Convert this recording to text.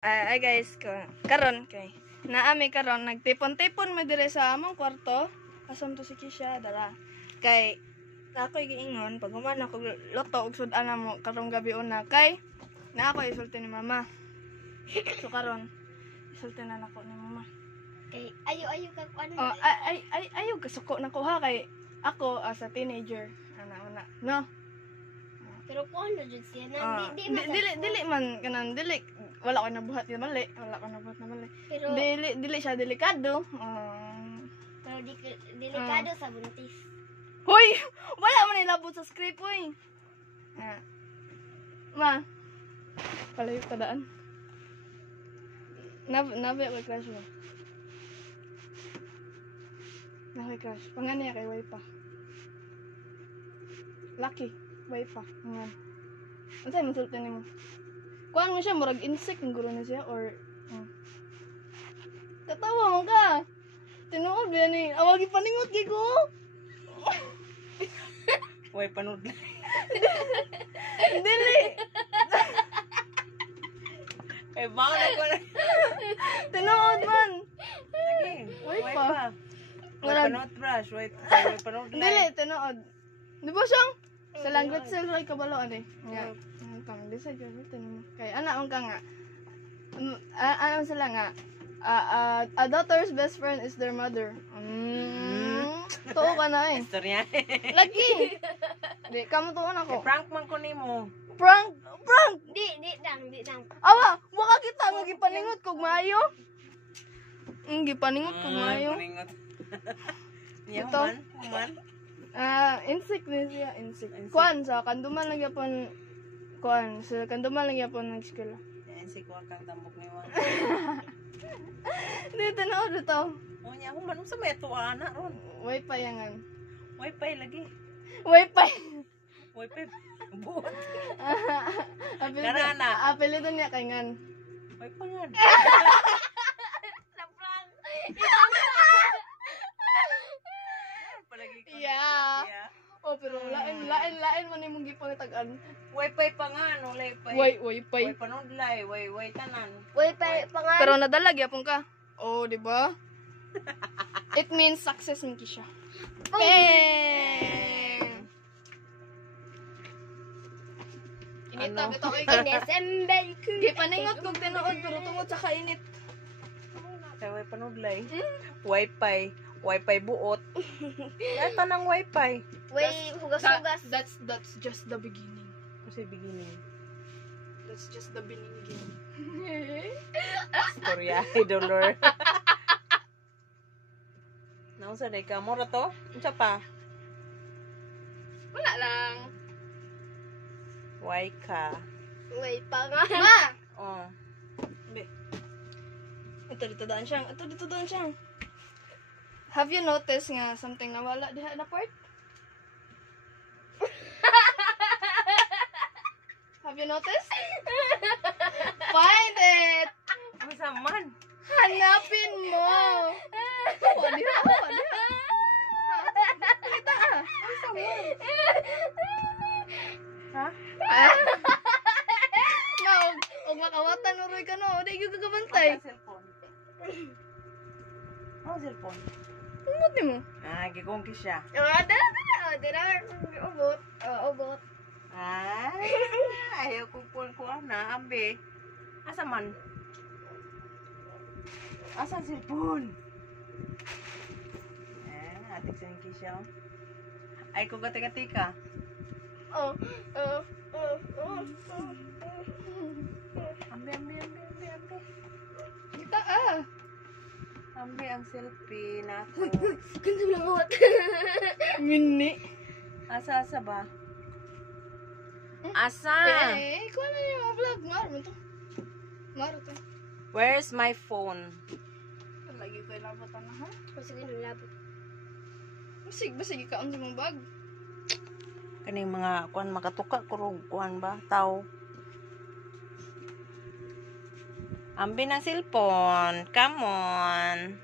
Ay guys, karon kay naami karon nagtipon-tipon mo dire sa among kwarto. Asam to si Kisha dala. Kay ako giingon pag human ako loto ug sudan mo karong gabi una kay na ako isulti ni mama. So karon isulti na nako ni mama. Kay ayo ka ano. Oh, ayo kasuko na ko ha kay ako as a teenager ana no. Pero kung ano jud siya na Dili man kanang dili wala ko nabuhat na mali. Pero Dili siya delikado. pero delikado sa buntis. Hoy, wala man nilabot sa script hoy. Ma. Palayo pa daan. Nabe ko crush mo. Nabe crush. Pangani kay way pa. Lucky, way pa. Ngan. Unsay man sultan nimo? Kuan mo siya murag insect ng guro na siya or Katawa mo ka. Tinuod ba ni? Awagi paningot gi ko. Way panood. Dili. Eh, baka na ko na. Tinuod man. Sige. Way Way pa. pa. Way Wala. panood brush. Way panood Dili, live. tinuod. Di ba siyang? Sa language cell ray kabalo ani. Nga. Tang disa gyud tinmo. Kay ana ang ka nga. Ano sila nga? A daughter's best friend is their mother. Tuo ka na eh. Istorya. Lagi. Di kamo tuon Eh, ako. prank man ko nimo. Prank. Di dang. Awa, waka kita nga gipaningot kog maayo. Gipaningot kog maayo. Paningot. Niya Ito. man. Insect ni siya, insect. Kuan sa kanduman lang yapon kuan, sa kanduman lang yapon nag-eskwela. Yan si kuha kang tambok ni Juan. Dito na ako dito. O niya, human sa may tuwa na ron. Way pa yangan. Wi-Fi lagi. Way pa. Wi-Fi. Buot. Apelido niya kay ngan. Wi-Fi yan. Sa prank. Palagi ko. Yeah. Oh, pero lain man imong gipangitagan. Wi-Fi pa nga, no? Wi-Fi. Way pa. Wi-Fi panood live. Wi-Fi tanan. Uy, pa nga. Pero nadalag yapon ka. Oh, di ba? It means success ni Kisha. Bang! Inita Ano? bitaw kay December. gipaningot kog tinuod pero tungod sa kainit. Kaya Wi-Fi panood live. Wi-Fi. Wi-Fi buot. Kaya tanang Wi-Fi. Uy, hugas-hugas. That's just the beginning. Kasi beginning. That's just the beginning. Storya, idolor. Nausa day ka. Mura to? Unsa pa? Wala lang. Why ka? Uy, pa nga. Ma! Oh. Dito daan siyang. Have you noticed nga something nawala diha na part? Have you noticed? Find it! Unsa man? Hanapin mo! Wadiha. Kita ah. Asa mo? Ha? Na, og makawatan nuroy ka no. Di gyud gagabantay. Ang cellphone. Ang cellphone. Umot nimo. Gigongki siya. Dira. Ubot. Ayaw ko na, ambe. Asa man? Asa ang cellphone? Atik sa yung kisya. Ay, kung gati-gati ka. Ambe. Kita ah. Ambe ang selfie na ako. Ganda lang awat. Mini. Asa ba? Asa? Kuha na yung vlog. Maro to. Where's my phone? Lagi ko ilabotan na ha. Sige, nalabot. Basig kaon sa mong bag. Kaning mga kuan makatuka kurog kuan ba? Tao. Ambi ng cellphone. Come on.